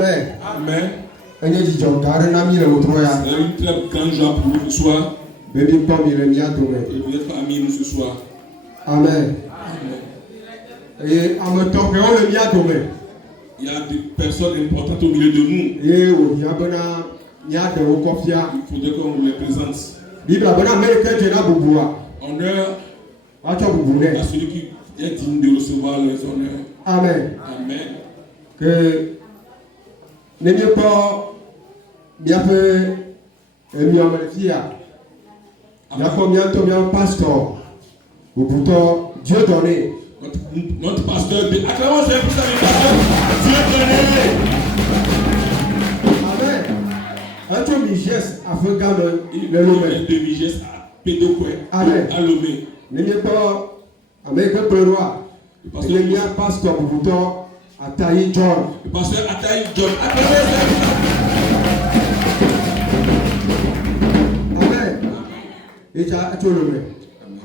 Amen. Amen. C'est une très grande joie pour nous ce soir. Et vous êtes parmi nous ce soir. Amen. Et il y a des personnes importantes au milieu de nous. Il faudrait qu'on vous les présente. Honneur à celui qui est digne de recevoir les honneurs. Amen. Amen. Que n'ayez pas bien fait et bien fait. Il y a combien de pasteurs au bouton Dieu donné. Notre pasteur, acclamons c'est pour ça le pasteur Dieu donné. Amen. Un tour de geste à faire garder le lomé. De geste à pédocoué. Amen. À lomé. N'ayez pas avec le roi. Il y a un pasteur au bouton à tailler John. Le pasteur a taillé John. Acclamons Amen. Et tu as le lomé.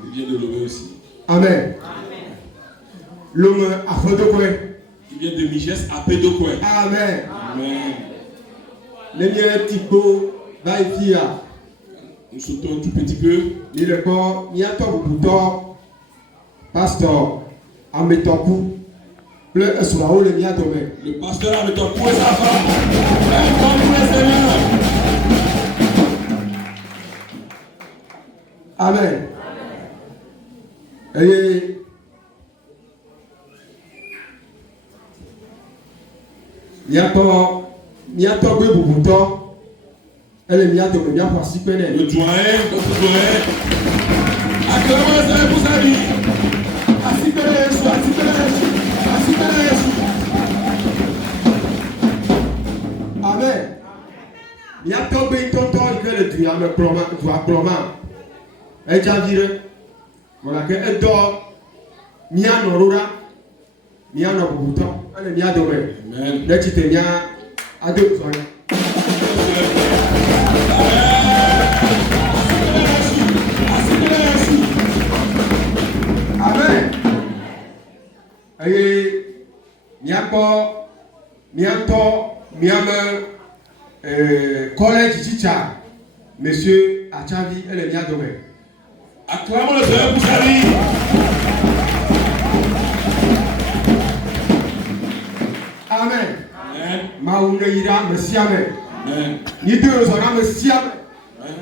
Il vient de lomé aussi. Amen. L'homme a fait de quoi? Il vient de Miges à Pédocoué. Amen. Amen. Le mien Tico va ici. Nous sautons un tout petit peu. Il est bon. Il y a un bouton. Pasteur. Ametoku. Le Esraou le mien tombé. Le pasteur Ametoku et sa femme. Le Seigneur. Amen. Et il y a ton bouton. Elle est bien tombée, bien pour 6 peines. Le doyen, notre doyen. Acclamons ça pour sa vie. Amen. Il y a tombé tonton et que le doigt me plombant. Et j'ai dit, voilà que elle dort. Mia n'aura. Mia n'a pas bouton. Elle est bien dorée. Amen. Là, tu t'es bien à deux fois. Amen. Et collège teacher, monsieur Achavi, elle est bien dorée. Acclamons le Seigneur pour sa vie. Amen. Amen. Maouneira, monsieur Amen. Amen. Ni deux ans, monsieur Amen.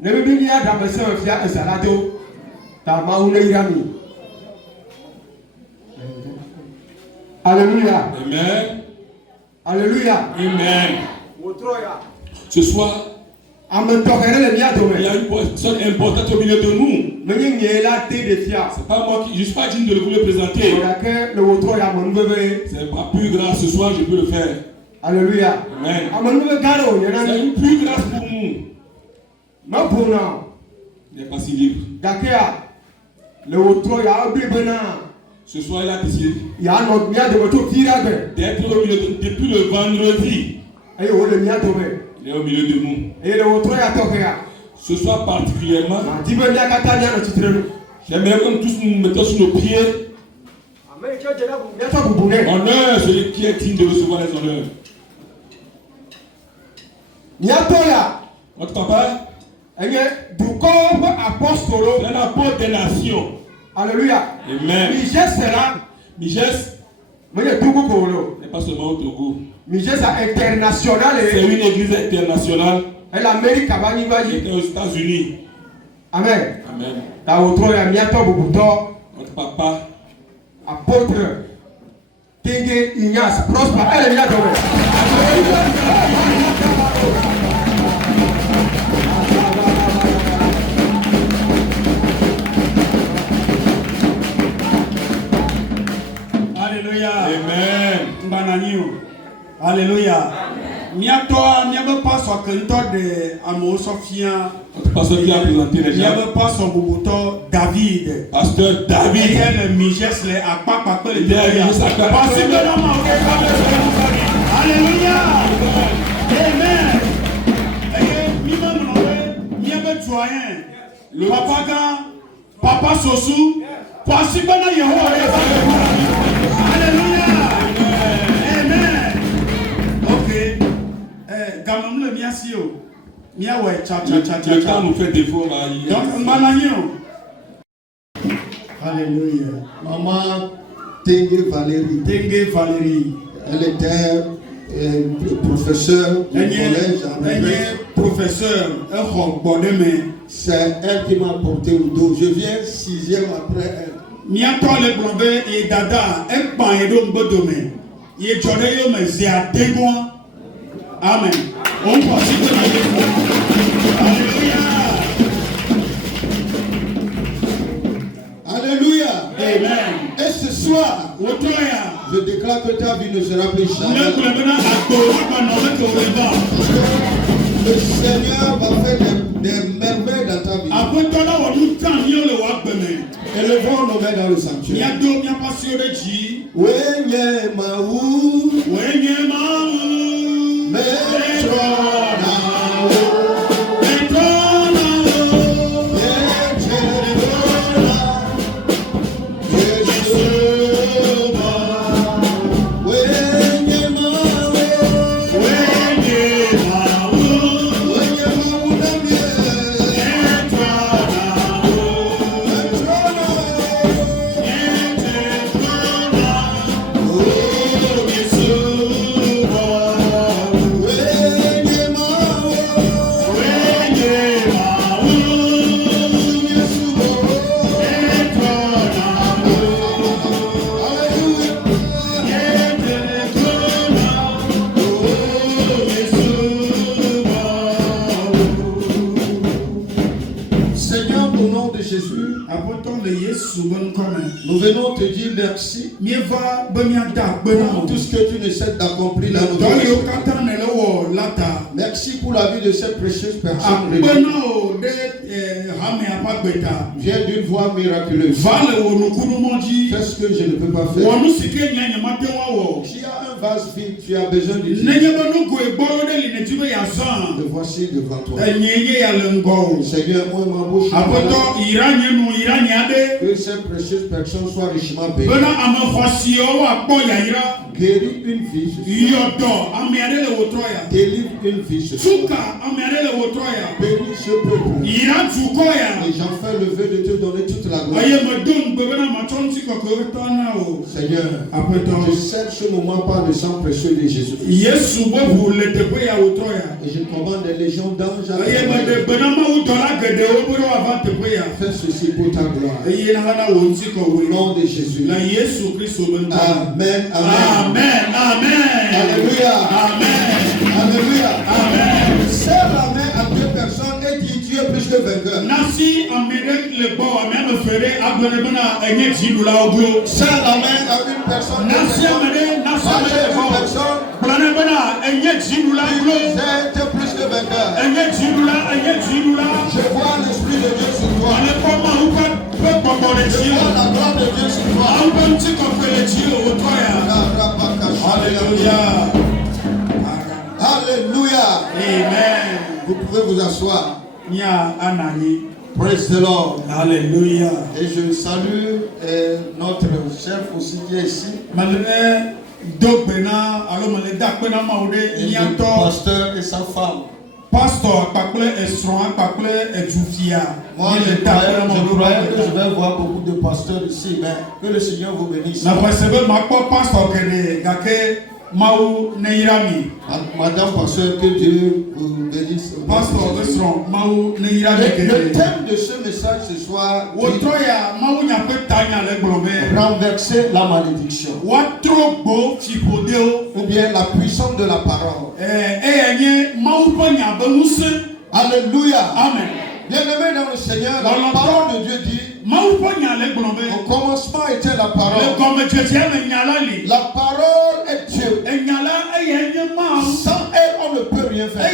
Ne me dis pas dans monsieur Fia et Salado. Ta Maouneira mi. Alléluia. Amen. Alléluia. Amen. Ce soir, il y a une personne importante au milieu de nous. C'est pas moi qui, je ne suis pas digne de vous le présenter. C'est pas plus grâce ce soir, je peux le faire. Alléluia. Amen. C'est une plus grâce pour nous. Il n'est pas si libre. Ce soir, il a décidé d'être au milieu depuis le vendredi. Il est au milieu de nous. Ce soir particulièrement, j'aimerais que nous tous nous mettions sur nos pieds. Honneur celui qui est digne de recevoir les honneurs. Notre papa, c'est un apôtre des nations. Alléluia. Amen. Miges c'est là. Miges n'est pas seulement au Togo. Miges international. C'est une église internationale. Et l'Amérique a été aux États-Unis. Amen. Amen. Notre papa, apôtre Tingue Ignace, Prosper, elle est bien tombée. Alléluia. Amen. Alléluia. Miato, miabe pas son canton de Amo Sophia. Pasteur qui a présenté les gens. Miabe pas son boubouto David. Pasteur David. Et le Miges le a pas le Alléluia. Alléluia. Amen. Et miabe doyen. Le papa Sosou. Possiblement Yehova. Alléluia. Amen. Ok. Le temps nous fait défaut. Alléluia. Maman Tengue Valérie. Elle était professeure du collège à Réveil. Professeur, C'est elle qui m'a porté au dos. Je viens 6e après elle. Miato le blonde et dada, un pan et donc bodome. Il est jolé, mais c'est à dégoût. Amen. On continue. Alléluia. Alléluia. Amen. Et ce soir, je déclare que ta vie ne sera plus jamais. Le Seigneur va faire des merveilles dans ta vie. Élevons nos mains dans le sanctuaire. Nous venons te dire merci pour tout ce que tu ne cesses d'accomplir dans nos vies. Merci pour la vie de cette précieuse personne. Viens d'une voix miraculeuse. Fais ce que je ne peux pas faire. Tu as un vase vide, tu as besoin de Dieu. Le voici devant toi. Seigneur, moi ma bouche. Que cette précieuse personne soit richement bénie. Guéris une vie. Délivre une vie. Bénis ce peuple. Et j'en fais le vœu de te donner toute la gloire. Seigneur, je cède ce moment par le sang précieux de Jésus. Et je commande des légions d'anges à fais ceci pour ta gloire. Au nom de Jésus. Amen. Amen. Amen. Alléluia. Amen. Alléluia. Amen. Serre la main à deux personnes et dis tu es plus que vainqueur. Serre la main à une personne. Tu es plus que vainqueur. Je vois l'esprit de Dieu sur toi. Je vois la gloire de Dieu sur toi. Alléluia. Alléluia. Amen. Vous pouvez vous asseoir. Praise the Lord. Alléluia. Et je salue notre chef aussi qui est ici. Et le pasteur et sa femme. Pasteur, moi je croyais que je vais voir beaucoup de pasteurs ici, mais que le Seigneur vous bénisse. Madame pasteur, que Dieu vous bénisse. Le thème de ce message ce soir, renverser la malédiction. Ou bien la puissance de la parole. Alléluia. Amen. Bien-aimé dans le Seigneur, la parole de Dieu dit au commencement était la parole. La parole est Dieu. Sans elle, on ne peut rien faire.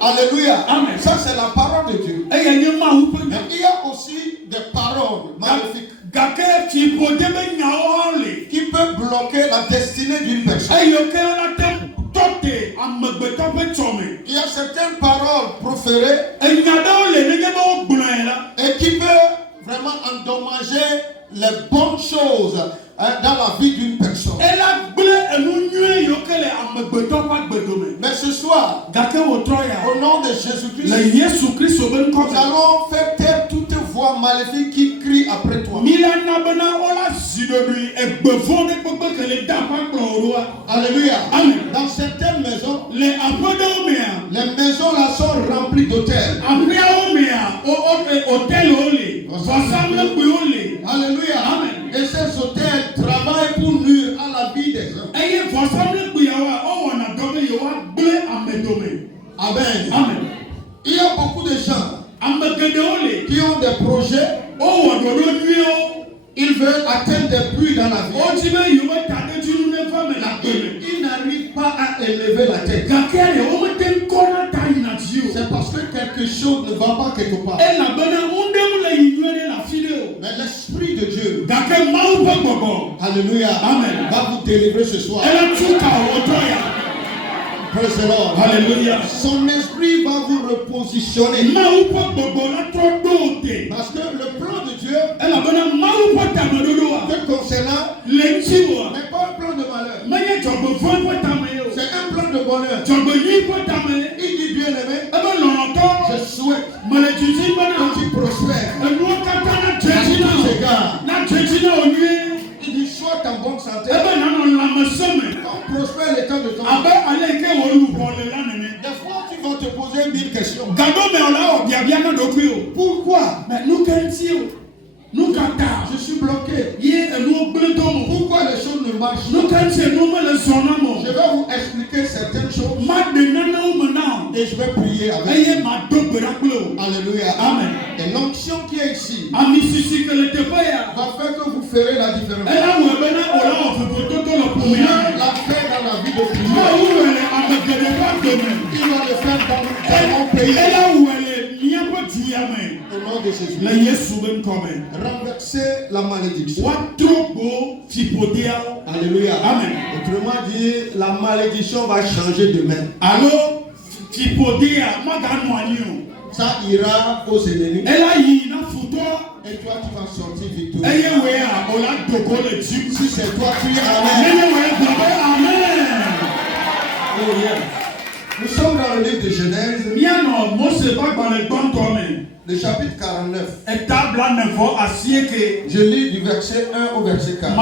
Alléluia. Amen. Ça, c'est la parole de Dieu. Mais il y a aussi des paroles maléfiques qui peuvent bloquer la destinée d'une personne. Il y a certaines paroles proférées et qui peuvent vraiment endommager les bonnes choses dans la vie d'une personne. Mais ce soir, au nom de Jésus-Christ, nous allons faire taire toute voix maléfique qui crie après toi. Alléluia. Amen. Dans certaines maisons, les maisons là sont remplies d'hôtels. Alléluia. Amen. Et ces hôtels travaillent pour nuire à la vie des gens. Amen. Amen. Il y a beaucoup de gens qui ont des projets. Ils veulent atteindre des buts dans la vie. Ils n'arrivent pas à élever la tête. C'est parce que quelque chose ne va pas quelque part. Mais l'Esprit de Dieu, alléluia, Amen. va vous délivrer ce soir. Praise the Lord. Alléluia. Son esprit va vous repositionner. Parce que le plan de Dieu te concernant n'est pas un plan de malheur. C'est un plan de bonheur. Il dit bien aimé, je souhaite que tu prospères. Il dit sois en bonne santé. Quand prospère l'état de ton vie. Des fois tu vas te poser 1000 questions. Pourquoi? Je suis bloqué. Pourquoi les choses ne marchent pas? Je vais vous expliquer certaines choses. Et je vais prier avec. Alléluia. Amen. Et l'onction qui est ici va faire que vous ferez la différence. Dieu l'a fait dans la vie de plusieurs. Il va le faire dans mon pays. Au nom de Jésus. Renverser la malédiction. Alléluia. Amen. Autrement dit, la malédiction va changer de main. Ça ira aux ennemis. Et toi, tu vas sortir victorieux. Si c'est toi, tu es Amen. Oh, yeah. Nous sommes dans le livre de Genèse, le chapitre 49. Je lis du verset 1 au verset 4.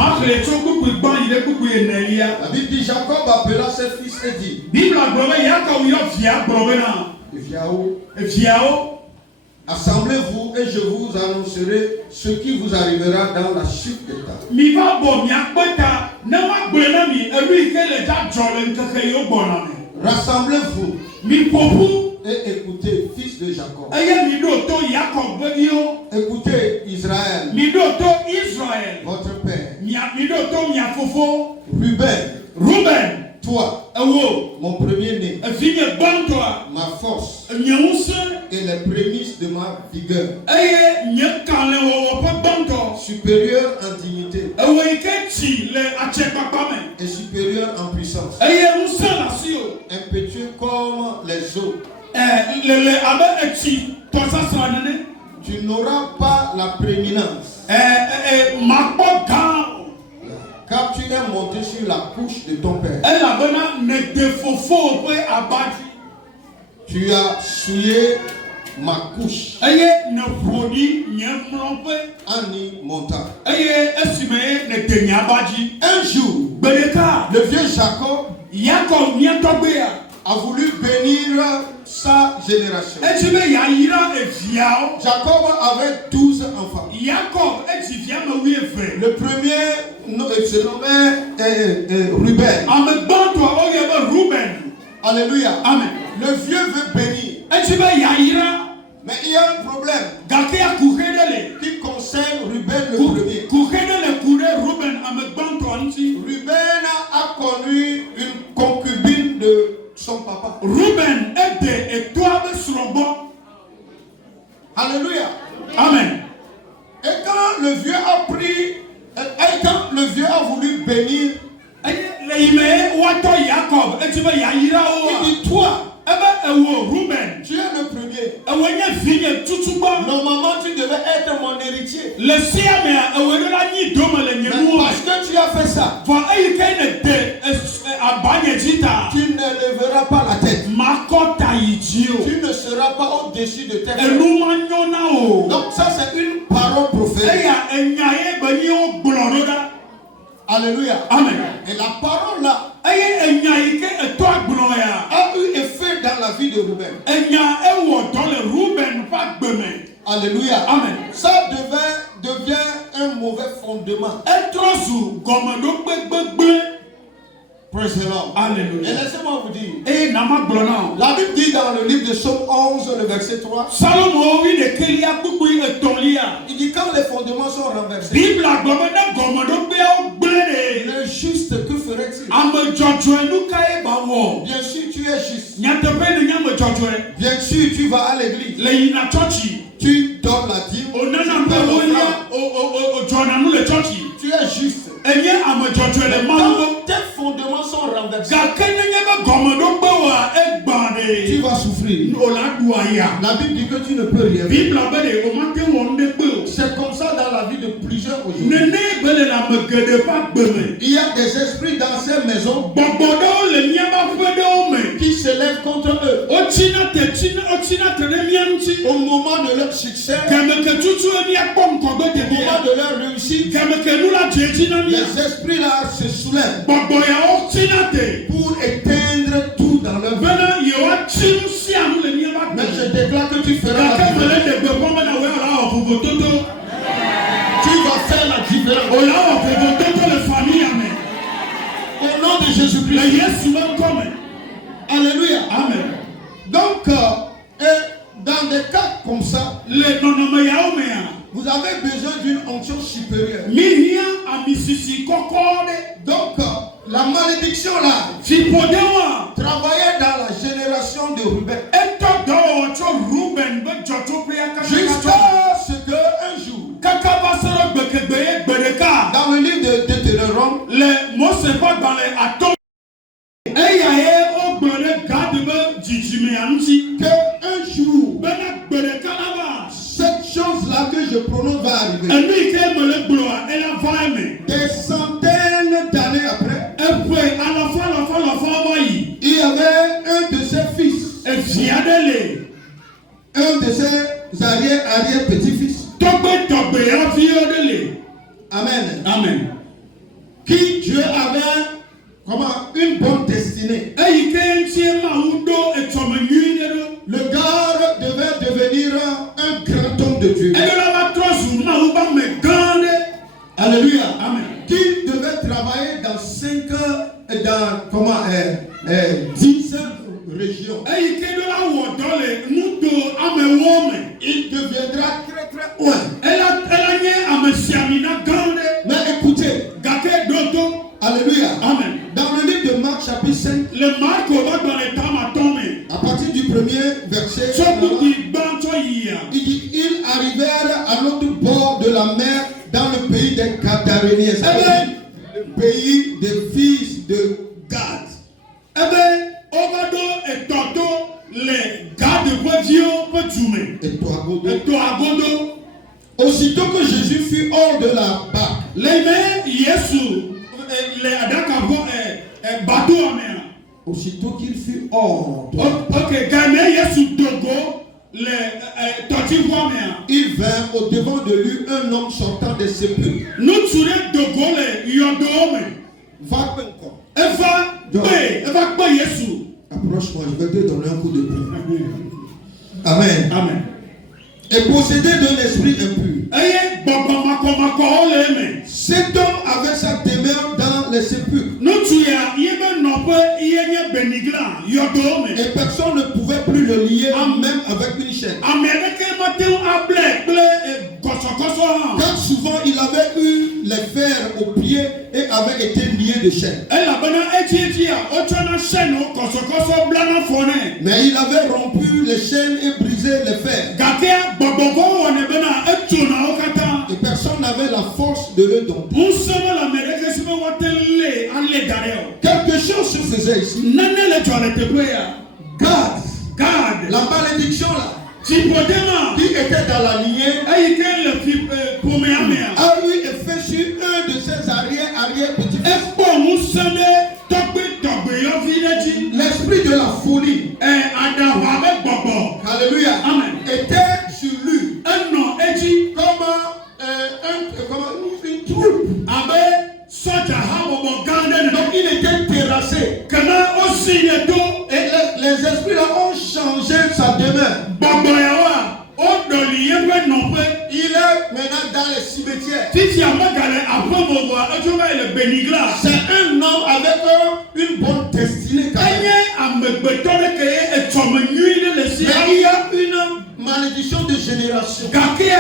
La Bible dit Jacob appela ses fils et dit assemblez-vous et je vous annoncerai ce qui vous arrivera dans la chute des temps. Rassemblez-vous et écoutez, fils de Jacob. Écoutez, Israël, votre père. Ruben, toi, mon premier-né, ma force et les prémices de ma vigueur, supérieur en dignité et supérieur en puissance, impétueux comme les eaux. Tu n'auras pas la prééminence, car tu es monté sur la couche de ton père. Tu as souillé ma couche en y montant. Un jour, le vieux Jacob a voulu bénir sa génération. Jacob avait 12 enfants. Le premier se nommait Ruben. Alléluia. Amen. Le vieux veut bénir. Mais il y a un problème qui concerne Ruben le premier. Ruben a connu une concubine de son papa. Alléluia. Amen. Et quand le vieux a pris, et quand le vieux a voulu bénir, il dit toi, tu es le premier. Normalement, tu devais être mon héritier. Mais parce que tu as fait ça, Tu n'élèveras pas la tête. Tu ne seras pas au-dessus de tes frères. Donc ça c'est une parole prophétique. Alléluia. Amen. Et la parole là a eu effet dans la vie de Ruben. Alléluia. Amen. Ça devient un mauvais fondement. Praise the Lord. Alléluia. Et laissez-moi vous dire. La Bible dit dans le livre de Psaume 11, le verset 3. Il dit quand les fondements sont renversés. Le juste, que ferait-il? Bien sûr, tu es juste. Bien sûr, tu vas à l'église. Tu donnes la dîme. Tu es juste. Quand tes fondements sont renversés, tu vas souffrir. La Bible dit que tu ne peux rien faire. C'est comme ça dans la vie de plusieurs aujourd'hui. Il y a des esprits dans ces maisons qui s'élèvent contre eux. Au moment de leur succès, au moment de leur réussite, les esprits là se soulèvent pour éteindre tout dans leur vie. Mais je déclare que tu feras la différence. Tu vas faire la différence. Au nom de Jésus-Christ. Alléluia. Amen. Donc, dans des cas comme ça, vous avez besoin d'une onction supérieure. Donc, la malédiction là, travaillait dans la génération de Ruben. Jusqu'à ce qu'un jour, dans le livre de Deutéronome, qu'un jour, cette chose-là que je prononce va arriver. Des centaines d'années après, il y avait un de ses fils, un de ses arrière-petits-fils. Amen. Amen. Qui Dieu avait une bonne destinée. Le gars devait devenir un grand homme de Dieu. Alléluia. Amen. Qui devait travailler dans 10 régions. Il deviendra très très loin. Mais écoutez, alléluia. Amen. Dans le livre de Marc chapitre 5, à partir du premier verset, il dit, ils arrivèrent à l'autre bord de la mer dans le pays des Gadaréniens, le pays des fils de Gad. Aussitôt que Jésus fut hors de la barque, aussitôt qu'il fut hors de la barque, il vint au devant de lui un homme sortant des sépulcres. Va encore. Approche-moi, je vais te donner un coup de pied. Amen. Amen. Et possédé d'un esprit impur. Cet homme avait sa demeure dans les sépulcres. Et personne ne pouvait plus le lier, même avec une chaîne. Car souvent il avait eu les fers aux pieds et avait été lié de chaîne. Mais il avait rompu les chaînes et brisé les fers. Et personne n'avait la force de le dompter. Quelque chose se faisait ici. Gad, la malédiction là, qui était dans la lignée, a eu effet sur un de ses arrière-petits-fils. une troupe. Donc il était terrassé. Et les esprits là ont changé sa demeure. Il est maintenant dans les cimetières. C'est un homme avec une bonne destinée. Mais il y a une malédiction de génération qui est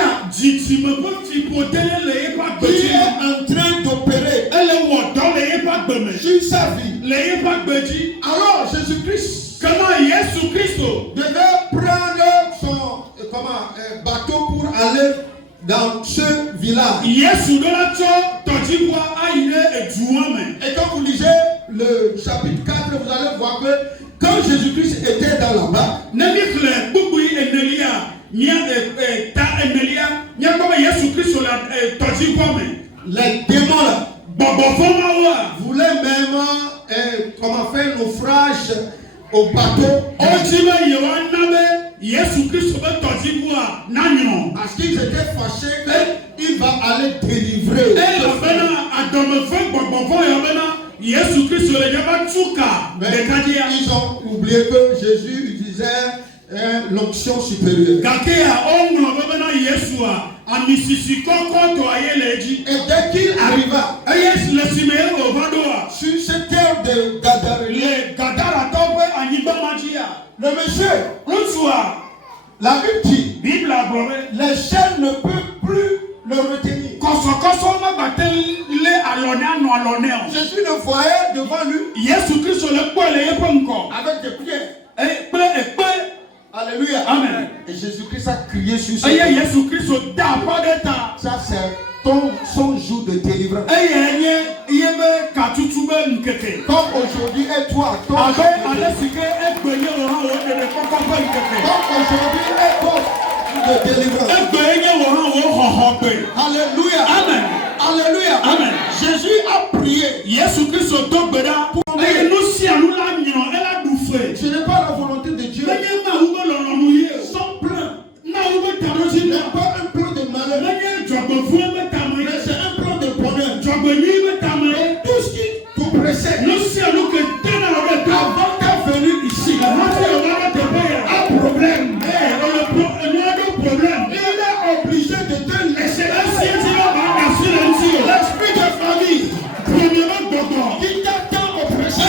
en train d'opérer sur sa vie. Alors Jésus-Christ devait prendre son bateau pour aller dans ce village. Et quand vous lisez le chapitre 4, vous allez voir que quand Jésus-Christ était dans la barque, les démons là voulaient même faire naufrage au bateau. Parce qu'ils étaient fâchés qu'il va aller délivrer. Mais ils ont oublié que Jésus utilisait l'onction supérieure. Et dès qu'il arriva sur cette terre de Gadara, le monsieur, la Bible dit, les chaînes ne peuvent plus le retenir. Jésus le voyait devant lui avec des pierres. Alléluia. Amen. Et Jésus-Christ a crié sur ce. Ça c'est son jour de délivrance. Comme aujourd'hui est toi. Comme aujourd'hui est toi de délivrance. Alléluia. Amen. Alléluia. Amen. Jésus a prié. Ce n'est pas la volonté de Dieu. Son plan n'est pas un plan de malheur, mais c'est un plan de bonheur. Et tout ce qui te précède avant ta venue ici a problème. Il est obligé de te laisser. L'esprit de famille qui t'attend oppressé.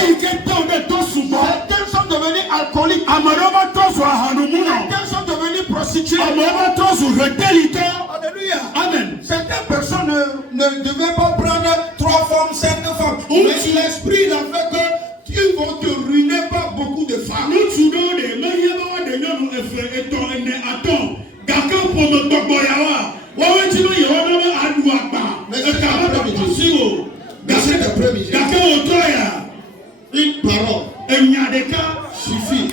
Certains sont devenus alcooliques. Certains sont devenus prostituées. Alléluia. Amen. Certaines personnes ne devaient pas prendre 3 femmes, 5 femmes. Mais l'esprit n'a fait que ils vont te ruiner par beaucoup de femmes. Mais c'est l'après-midi. Une parole suffit.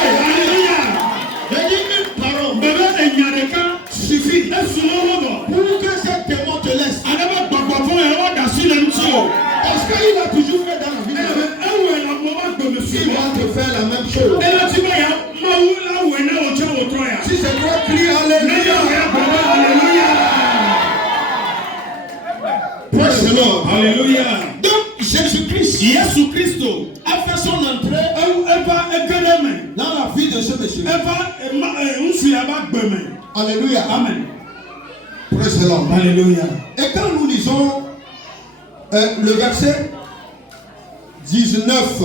Alléluia. J'ai dit une parole suffit pour que cette démon te laisse. Parce qu'il a toujours fait dans la vie. Il va te faire la même chose. Si c'est toi, crie Alléluia. Praise the Lord. Alléluia. Donc Jésus-Christ a fait son entrée dans la vie de ce monsieur. Alléluia. Amen. Praise the Lord. Alléluia. Et quand nous lisons le verset 19.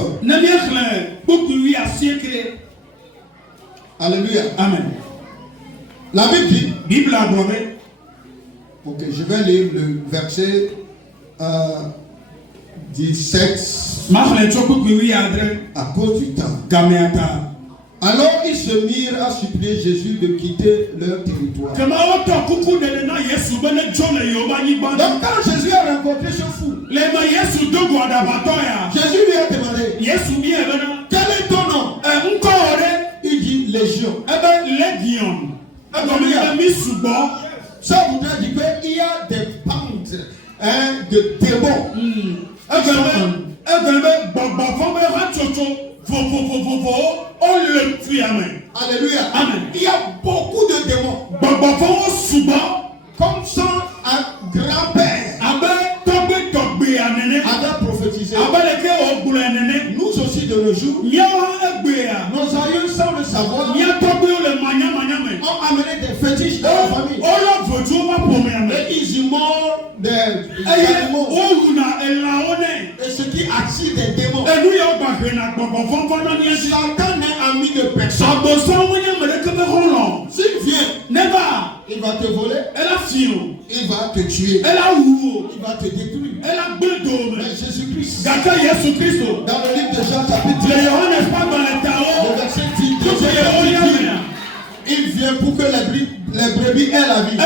Alléluia. Amen. La Bible dit. Ok, je vais lire le verset 17 à cause du temps. Alors ils se mirent à supplier Jésus de quitter leur territoire. Donc quand Jésus a rencontré ce fou, Jésus lui a demandé, quel est ton nom? Il dit Légion. Ça voudrait dire qu'il y a des bandes de démons. Alléluia. Amen. Il y a beaucoup de démons. comme son grand-père avait prophétisé. Nous aussi de nos jours, nos aïeux sans le savoir ont amené des fétiches dans la famille. Et ils y mordent des animaux. Et ce qui attire des démons. Satan n'est ami de personne. S'il vient, il va te voler. Il va te tuer. Il va te détruire. Mais Jésus-Christ, dans le livre de Jean chapitre 10, le verset 10, il vient pour que les brebis aient la vie.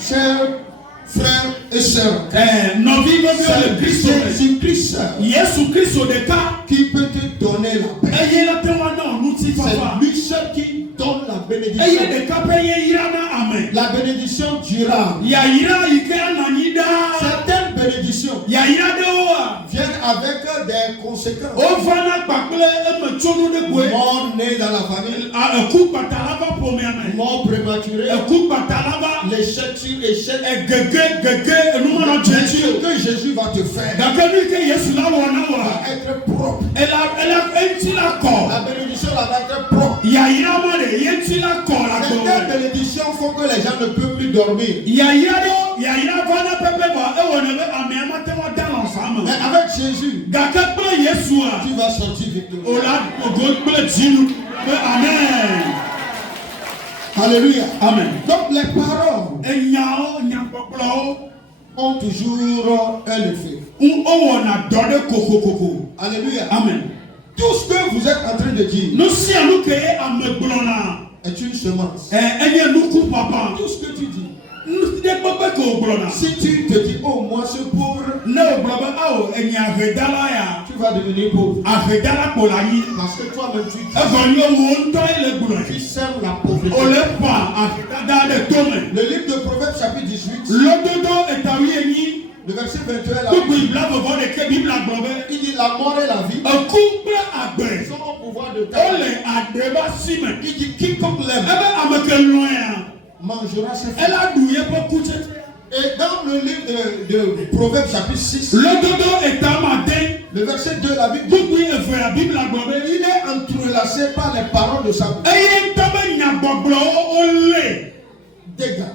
Chers frères et sœurs, Jésus-Christ qui peut te donner la paix. C'est lui seul qui donne la bénédiction. La bénédiction durable. Certaines bénédictions viennent avec des conséquences. Mort né dans la famille, mort prématurée, l'échec sur échec. Ce que Jésus va te faire va être propre. La bénédiction va être propre. Certaines bénédictions font que les gens ne peuvent plus dormir. Mais avec Jésus, tu vas sortir victorieux. Amen. Alléluia. Amen. Donc les paroles ont toujours un effet. Alléluia. Amen. Tout ce que vous êtes en train de dire est une semence. Tout ce que tu dis. Si tu te dis, oh moi ce pauvre, tu vas devenir pauvre. Parce que toi-même tu sèmes la pauvreté. Le livre de Proverbes chapitre 18, le verset 21, il dit la mort et la vie sont au pouvoir de ta main. Il dit quiconque l'aime mangera ses fruits. Et dans le livre de Proverbes chapitre 6, le verset 2, la Bible dit, il est entrelacé par les paroles de sa bouche. Dégâts.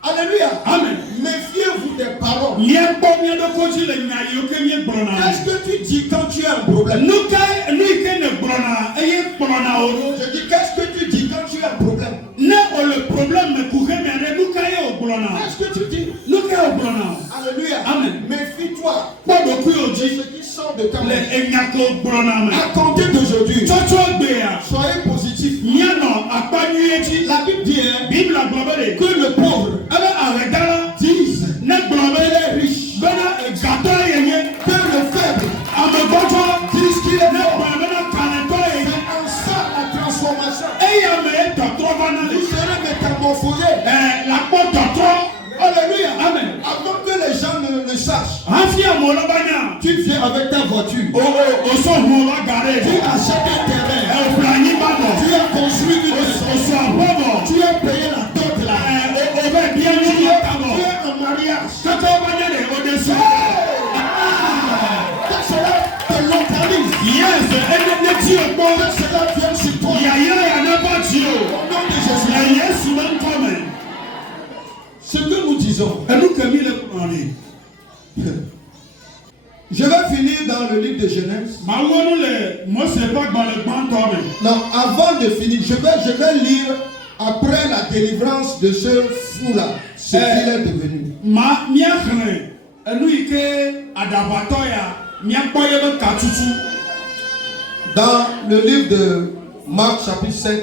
Alléluia. Amen. Méfiez-vous des paroles. Qu'est-ce que tu dis quand tu as un problème? Je dis, qu'est-ce que tu dis quand tu as un problème? Qu'est-ce que tu dis? Alléluia. Amen. Méfie-toi de ce qui sort de ta bouche. À compter d'aujourd'hui, soyez positif. La Bible dit que le pauvre dise qu'il est riche. Que le faible dise qu'il est fort. C'est en ça la transformation. Vous serez métamorphosés. Alléluia. Amen. Avant que les gens ne le sachent, tu viens avec ta voiture. Tu achètes un terrain. Tu as construit une maison. Tu as payé la dot là. Tu es en mariage. Que cela te localise. Que cela vienne sur toi. Au nom de Jésus. Ce que nous disons. Je vais finir dans le livre de Genèse. Non, avant de finir, je vais lire après la délivrance de ce fou-là, ce qu'il est devenu. Dans le livre de Marc chapitre 5,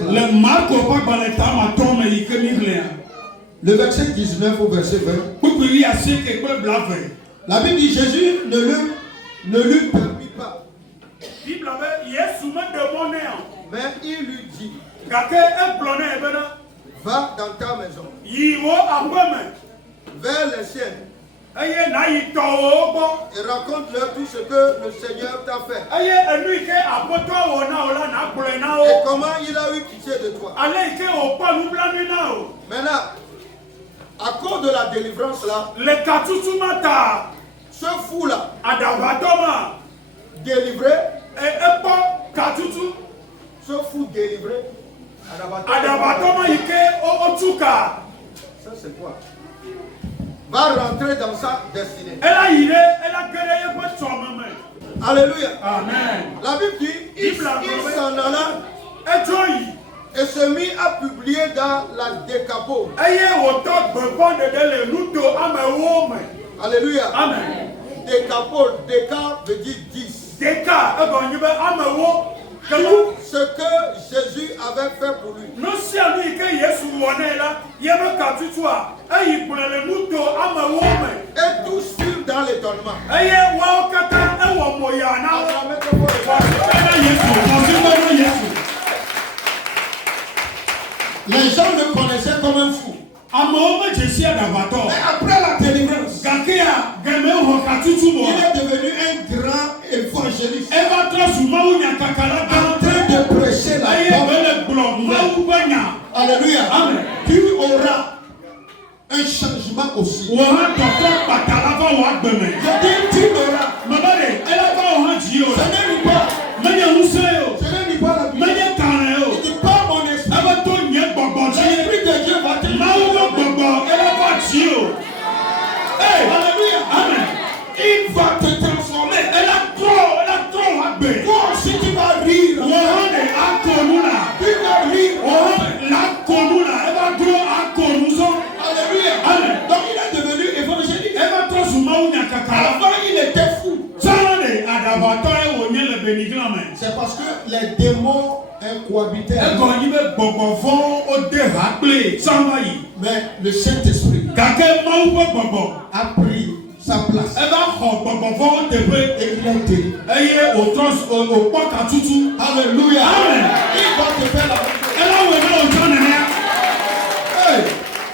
le verset 19 au verset 20. La Bible dit Jésus ne lui permit pas. Mais il lui dit, va dans ta maison, vers les siennes, raconte-leur tout ce que le Seigneur t'a fait. Et comment il a eu pitié de toi. Maintenant, à cause de la délivrance là, ce fou là, délivré, ce fou délivré, ça c'est quoi? Va rentrer dans sa destinée. Alléluia. Amen. La Bible dit, il s'en alla et se mit à publier dans la Décapole. Alléluia. Amen. Décapole, Déca veut dire 10. Tout ce que Jésus avait fait pour lui. Et tous furent dans l'étonnement. Les gens le connaissaient comme un fou. Mais après la délivrance, il est devenu un grand évangéliste. En train de prêcher la bonne nouvelle. Alléluia. Amen. Tu auras un changement aussi. Je dis tu auras. Ce n'est pas la Bible. Il dit pas mon esprit. L'esprit de Dieu va te Alléluia. Amen. Il va te transformer. Toi aussi tu vas rire. Tu vas rire. Alléluia. Amen. Donc il est devenu évangéliste. Avant il était fou. C'est parce que les démons cohabitaient. Mais le Saint-Esprit a pris sa place. Et il a été. Alléluia. Amen. Il va te faire la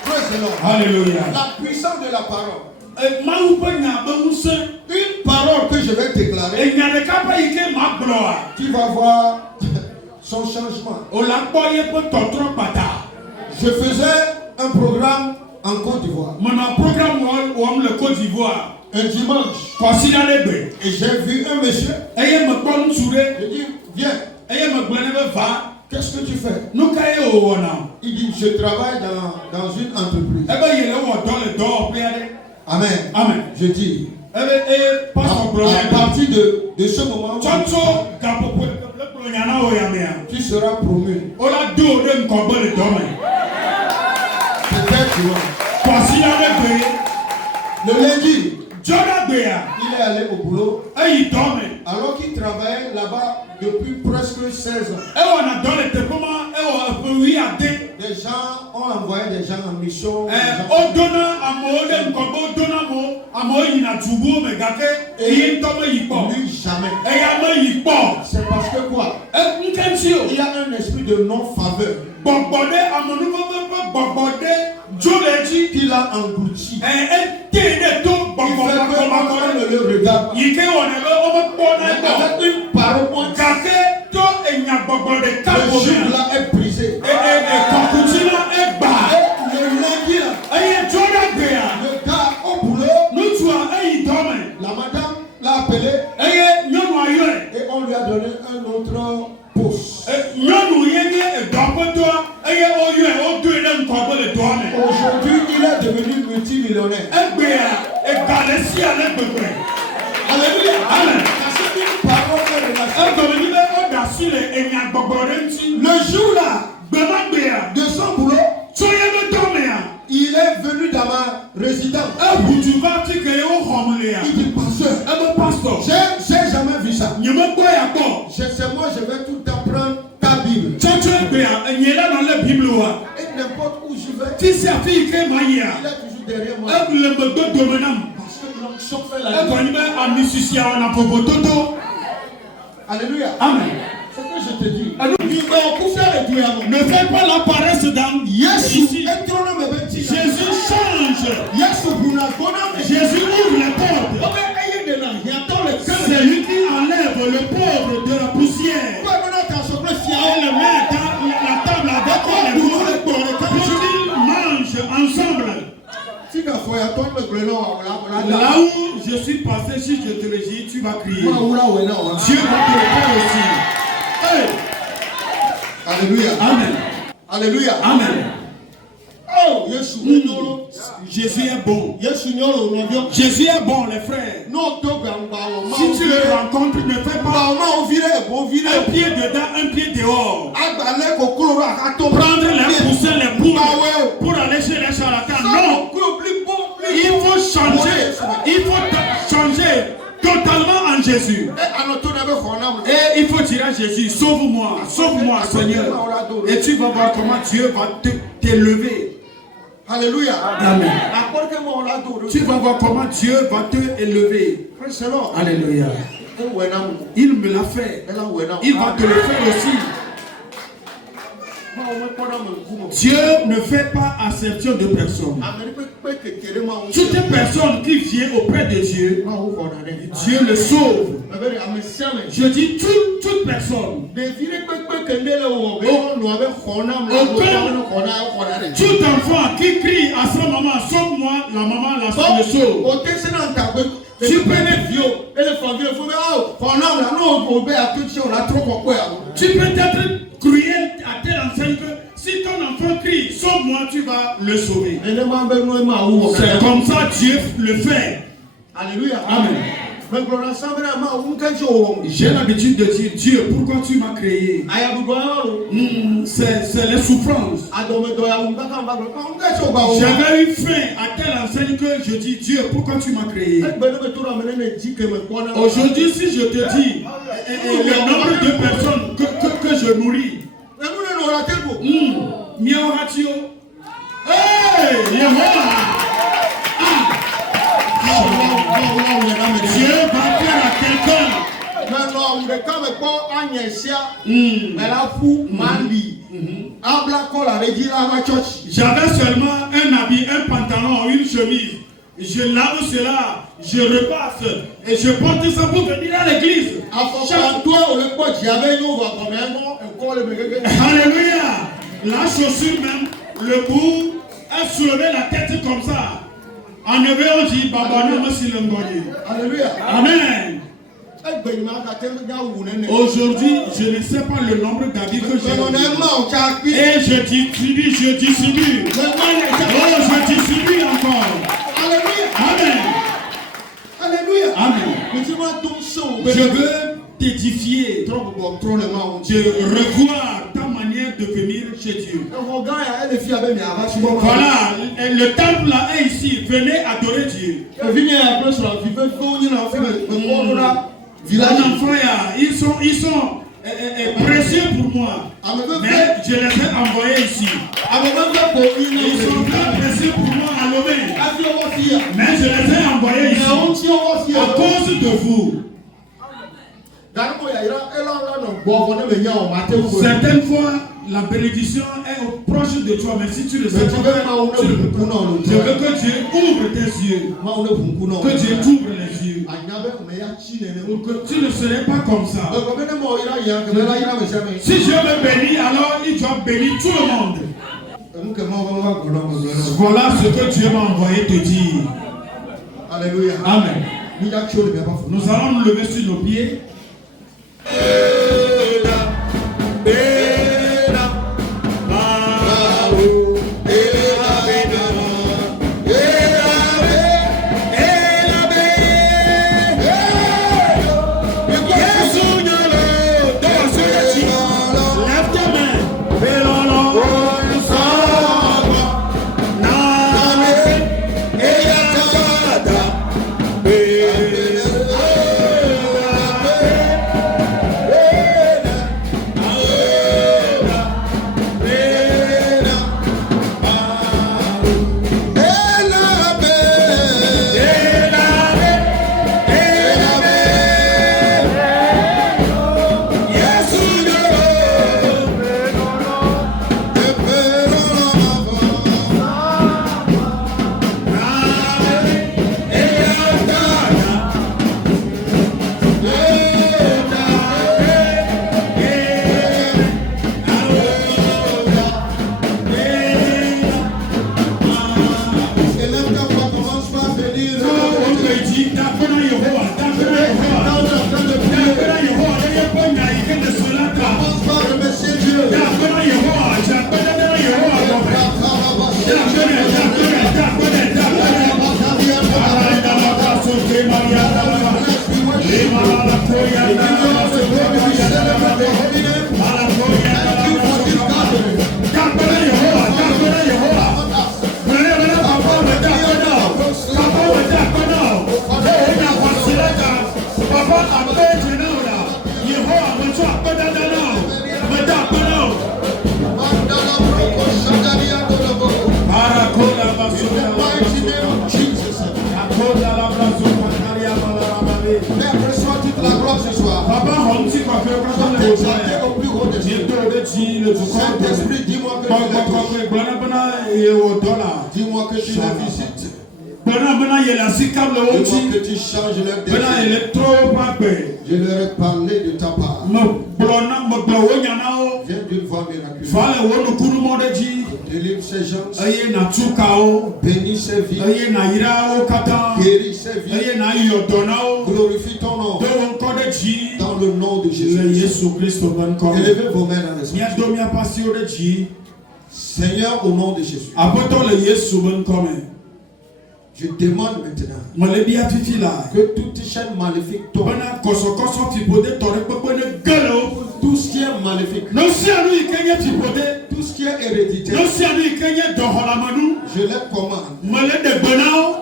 praise the Lord. Alléluia. La puissance de la parole. Une parole que je vais déclarer, tu vas voir son changement. Je faisais un programme en Côte d'Ivoire. Un dimanche. Et j'ai vu un monsieur. Je dis, viens. Qu'est-ce que tu fais? Il dit, je travaille dans une entreprise. Amen. Amen. Je dis, à partir de ce moment, tu seras promu. Peut-être le lundi, il est allé au boulot. Alors qu'il travaille là-bas depuis presque 16 ans. Des gens ont envoyé des gens en mission. Lui, jamais. C'est parce que quoi? Il y a un esprit de non-faveur qu'il a englouti. Il fait que on ne le regarde pas. Avec une parole, le jour-là est brisé. Et le lundi, le gars au boulot, la madame l'a appelé et on lui a donné un autre poste. Aujourd'hui, il est devenu multimillionnaire. Alléluia. Amen. Le jour-là, de son boulot, il est venu dans ma résidence. Il dit, pasteur, j'ai jamais vu ça. C'est moi, je vais tout apprendre ta Bible. Et n'importe où je vais, il est toujours derrière moi. Parce que l'onction fait la vie. Alléluia. Amen. C'est ce que je te dis. Ne fais pas la paresse dans Jésus change Jésus ouvre les portes. C'est lui qui enlève le pauvre de la poussière. Et le met dans la table avec les pauvres pour qu'ils mangent ensemble. Là où je suis passé, si je te le dis, tu vas crier. Dieu va te le faire aussi. Hey. Alléluia. Amen. Alléluia. Amen. Oh, Jésus est bon. Jésus est bon, les frères. Si tu le rencontres, ne fais pas un pied dedans, un pied dehors. Prendre les poussins, les poules pour aller chez les charlatans. Non. Il faut changer. Il faut changer totalement en Jésus. Et il faut dire à Jésus, sauve-moi, sauve-moi Seigneur. Et tu vas voir comment Dieu va t'élever. Alléluia. Amen. Tu vas voir comment Dieu va te élever. Alléluia. Il me l'a fait. Il va te le faire aussi. Dieu ne fait pas acception de personne. Toute personne qui vient auprès de Dieu, Dieu le sauve. Je dis toute personne. Tout enfant qui crie à sa maman, sauve-moi, la maman le sauve. Tu peux être cruel à tel enseigne que si ton enfant crie, sauve-moi, tu vas le sauver. C'est comme ça Dieu le fait. Alléluia. Amen. J'ai l'habitude de dire, Dieu, pourquoi tu m'as créé? C'est les souffrances. J'avais eu faim à telle enseigne que je dis, Dieu, pourquoi tu m'as créé? Aujourd'hui, si je te dis le nombre de personnes que je nourris, Dieu va faire à quelqu'un. J'avais seulement un habit, un pantalon, une chemise. Je lave cela, je repasse et je porte ça pour venir à l'église. Alléluia. La chaussure même, le bout, a soulevé la tête comme ça. En hébreu, on dit Baba Nama Silembodi. Alléluia. Amen. Aujourd'hui, je ne sais pas le nombre d'habits que j'ai. Et je distribue. Oh, je distribue encore. Amen. Alléluia. Amen. Je veux t'édifier, de revoir ta manière de venir chez Dieu. Voilà, le temple là est ici. Venez adorer Dieu. Les enfants, ils sont précieux pour moi. Mais je les ai envoyés ici. Ils sont très précieux pour moi à Lomé. Mais je les ai envoyés ici à cause de vous. Certaines fois, la bénédiction est proche de toi, mais si tu le sais pas, je veux que Dieu ouvre tes yeux, que Dieu t'ouvre les yeux, pour que tu ne serais pas comme ça. Si Dieu me bénit, alors il doit bénir tout le monde. Voilà ce que Dieu m'a envoyé te dire. Alléluia. Amen. Nous allons nous lever sur nos pieds. exalté au plus haut des cieux. Saint-Esprit, dis-moi que tu dis-moi que tu les visites. Dis-moi que tu changes leur destin. Je leur ai parlé de ta part. Viens d'une voix miraculeuse. Délivre ces gens. Bénis ces vies. Guéris ces vies. Glorifie ton nom. Dans le nom de Jésus. Élevez vos mains dans l'esprit. Seigneur, au nom de Jésus. Je demande maintenant que toute chaîne maléfique tombe. Tout ce qui est maléfique, tout ce qui est héréditaire, je les commande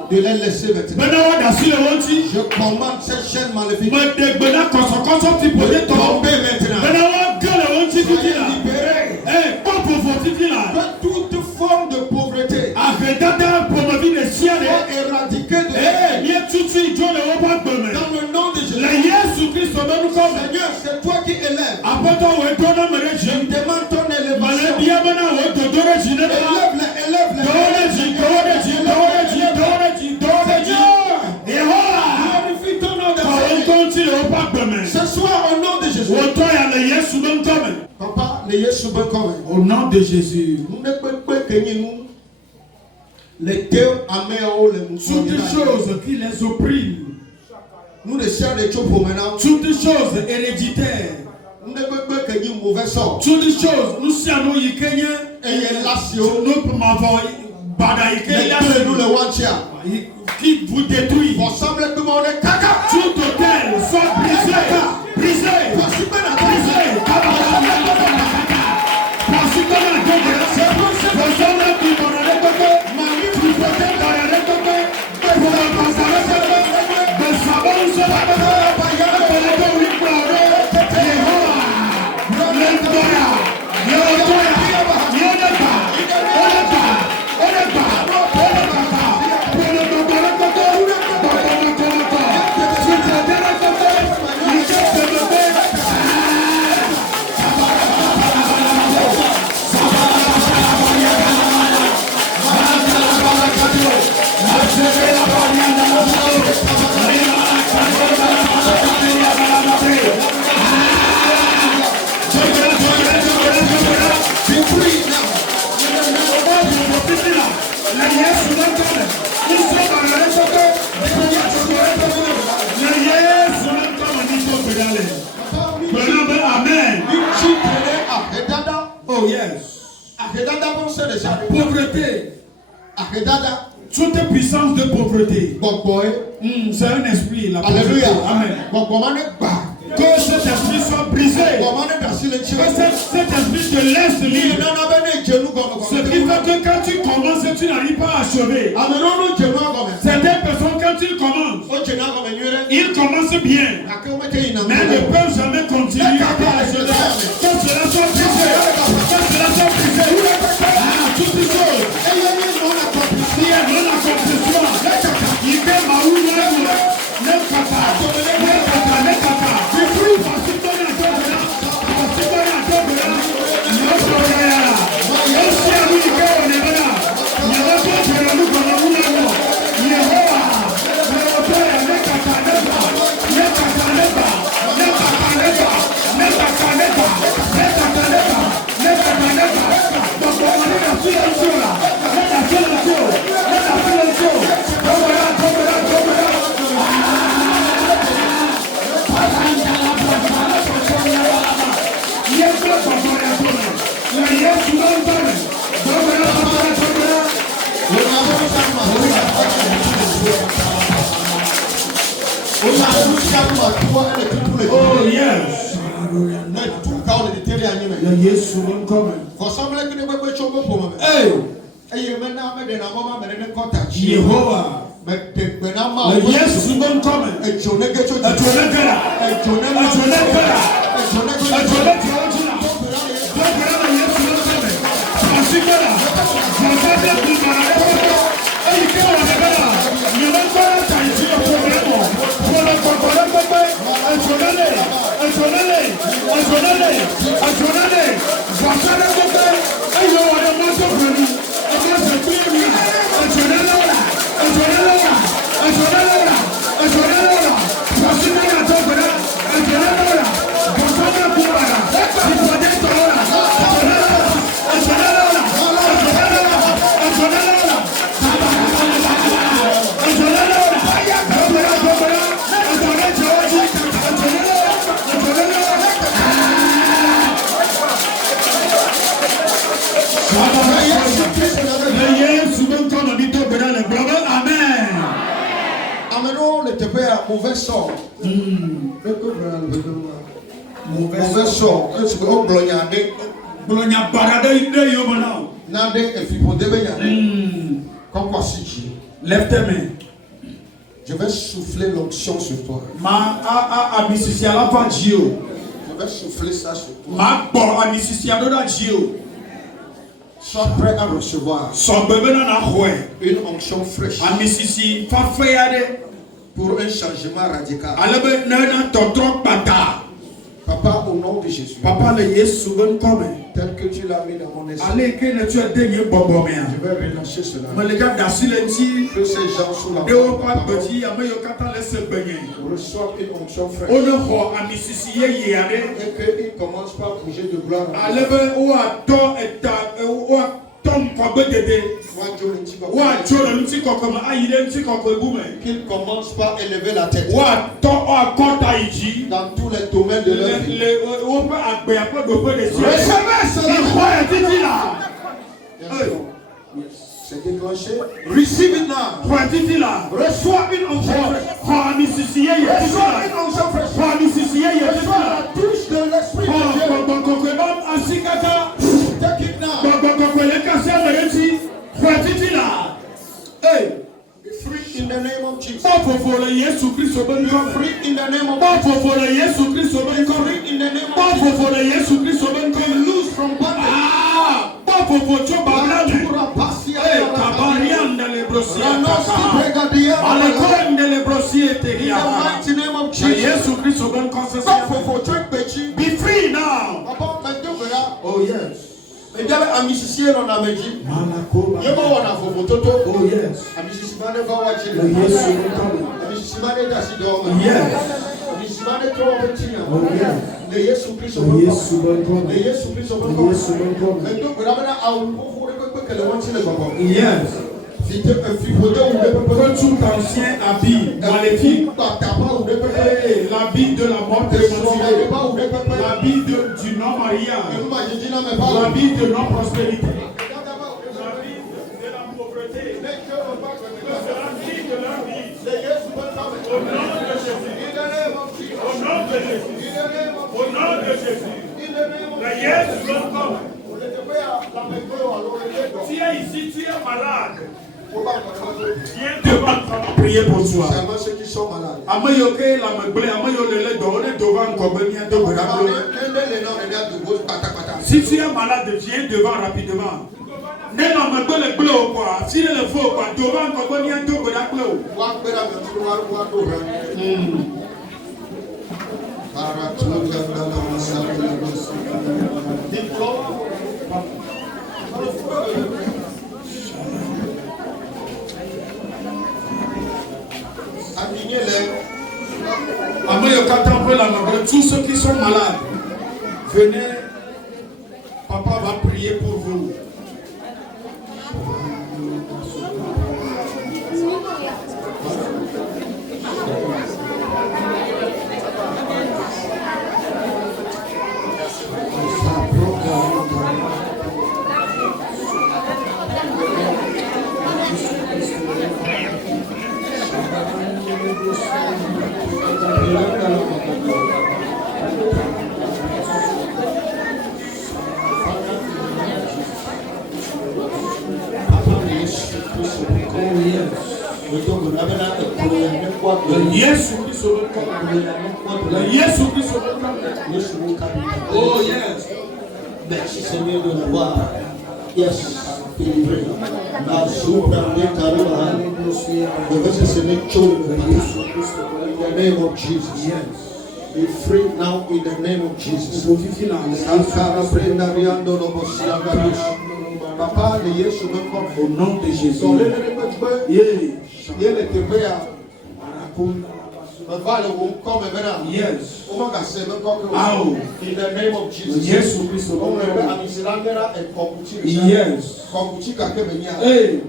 de les laisser maintenant. Je commande cette chaîne maléfique de tomber maintenant. Soyez libérés de toute forme de pauvreté. Éradiquer de dans le nom de Jésus. Seigneur, c'est toi qui élèves. Je demande ton élévation. Élève-les. Glorifie ton nom de Jésus. Ce soir, au nom de Jésus. Papa, le Yesu ben comme. Au nom de Jésus. Les théos amers, toutes les choses qui les oppriment, nous les chers de Chopo maintenant, toutes les choses héréditaires, toutes les choses, nous sommes et nous le qui vous détruit. Tout hôtel soit brisé. Oh yes. Pauvreté. Toute puissance de pauvreté. C'est un esprit. Alléluia. Amen. Que cet esprit soit brisé. Que cet esprit te laisse libre. Ce qui fait que quand tu commences, tu n'arrives pas à achever. Certaines personnes, quand ils commencent, ils commencent bien. Mais ne peuvent jamais continuer à achever. Que cela soit brisé. Toutes les choses. Si elle non accomplissement, il fait ma roue, ne kata. Oh yes. Jehovah. Yes, soon coming. sort. Mauvais sort. Lève tes mains. Je vais souffler l'onction sur toi. Je vais souffler ça sur toi. Sois prêt à recevoir une onction fraîche pour un changement radical. Papa, au nom de Jésus, tel que tu l'as mis dans mon esprit, je vais relâcher cela. Que ces gens sous la reçoivent une onction fraîche et qu'ils ne commencent pas à bouger de gloire en qu'ils commencent pas à élever la tête dans tous les domaines de leur vie. Recevez cela. C'est déclenché. Receive it now. Reçois une onction fraîche. Reçois une onction fraîche. Reçois la touche de l'Esprit de Dieu. Take it now. Hey. Be free in the name of Jesus. Be free in the name of Jesus. Be free in the name of Jesus. Be loose from bondage. In the mighty name of Jesus. Be free now. Oh yes. Oh yes. Que tout ancien habit maléfique, l'habit de la mort prématurée, l'habit du non-mariage, l'habit de non-prospérité, l'habit de la pauvreté, l'habit de la vie, au nom de Jésus, au nom de Jésus, au nom de Jésus, la Jésus va comme. Tu es ici, tu es malade. Viens devant prier pour toi. Seulement ceux qui sont malades. Si tu es malade, viens devant rapidement. Si le faut pas, devant tous ceux qui sont malades, venez, papa va prier pour vous. Oh yes. Merci Seigneur de l'avoir. Yes. Délivré. La soupe de Karima. Je vais se semer chaud. In the name of Jesus. Yes. Be free now in the name of Jesus. Papa de Yesu au nom de Jésus. Yes. In the name of Jesus. Yes. Yes. Hey.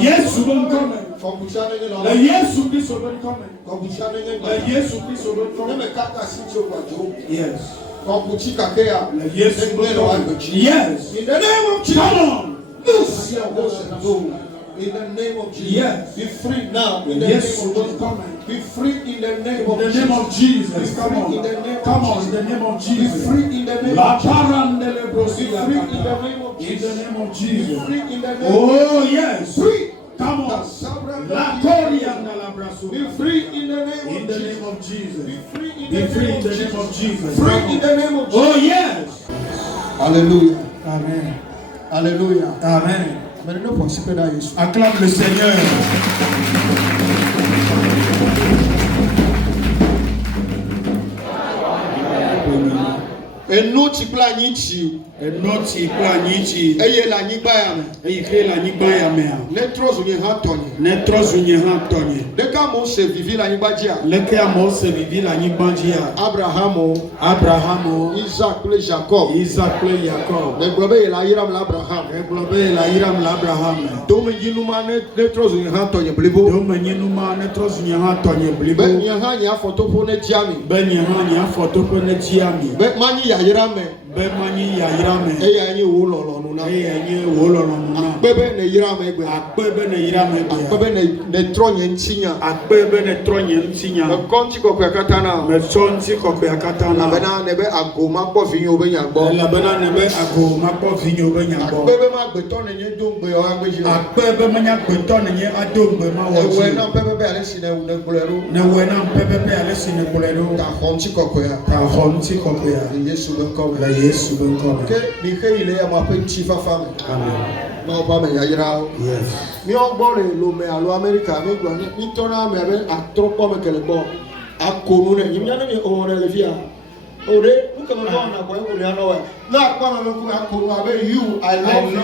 Yes. Yes. In the name of Jesus. Come on. Loose. In the name of Jesus. Yes. Be free now. In the Yes, name of will Jesus. come. Be free in the name of In the Jesus. name of Jesus. Be Come free on. in the name of Come on. In Jesus. the name of Be Jesus. free in the name La of Jesus. parandele Be brosi la free in the kata. name of In Jesus. the name of Be Jesus. free in the name of Oh yes. Free. Come on. La corianda la braso. Be free in the name In of the Jesus. name of Jesus. Be free in Be the free name in of the name Jesus. of Jesus. Free Come in on. the name of Jesus. Oh yes. Alléluia. Amen. Alléluia. Amen. Maintenant, pour ce que là, Jésus. Acclame le Seigneur. Eno ti kple anyitsi. Eno ti kple anyitsi. Eye le anyigba ya me. Eye ke le anyigba ya mea. Ne trɔ zu nye hã tɔnye. Ne trɔ zu nye hã tɔnye. Ɖeka amewo se vivi le anyigba dzia. Leke amewo se vivi le anyigba dzia. Abrahamu. Isaac kple Jacob. Isaac kple Jacob. Megblɔ be yele ayram le Abraham. Egblɔ be yele ayram le Abraham. Domenyinuma ne trɔ zu nye hã tɔnye blibo. Domenyinuma ne trɔ zu nye hã tɔnye blibo. Be nye hã nye afɔtoƒo ne dzia mi. Be nye hã nye afɔtoƒe ne dzia mi. Be manyi yayra me. Be manyi yayra me. Eya nye wo lɔlɔnu na. Eya nye wo lɔlɔnu na. Akpe be ne yra me gbe. Akpe be ne yra me gbe. Akpe be ne trɔ nye ŋutinya. Akpe be ne trɔ nye ŋutinya. Mekɔ ŋutikɔkɔe katã na. Metsɔ ŋutikɔkɔe katã na. Elabena ne be ago makpɔ vinyewo be nyagbɔ. Elabena ne be ago makpɔ vinyewo be nyagbɔ. Akpe be magbetɔ ne nye do ŋgbe yawo agbe dzi. Akpe be menyagbetɔ ne nye ado ŋgbe ma wɔ dzi. Ewɔe na pɛpɛpɛ ale si ne gblɔe ɖo. Ne wɔe na pɛpɛpɛ ale si ne gblɔe ɖo. Ta xɔ ŋutikɔkɔea. Ta xɔ ŋutikɔkɔea. Le Yesu be ŋkɔme. Le Yesu be ŋkɔme. Ke mi xe yi le yama ƒe ŋutifafa me. Amen. Mawo ƒe ame yayrawo. Yes. Míawo gbɔ le Lome alo Amerika mi gblɔ ne mi tɔ na ame abe atrɔkpɔ me kele gbɔ ako nu ne mi nya ne mi owó ne le fi ya o de nu keme fɔ ɔna gbɔ eko le anɔ wɛ ne akpɔ ame me ko ako nu abe you I love you.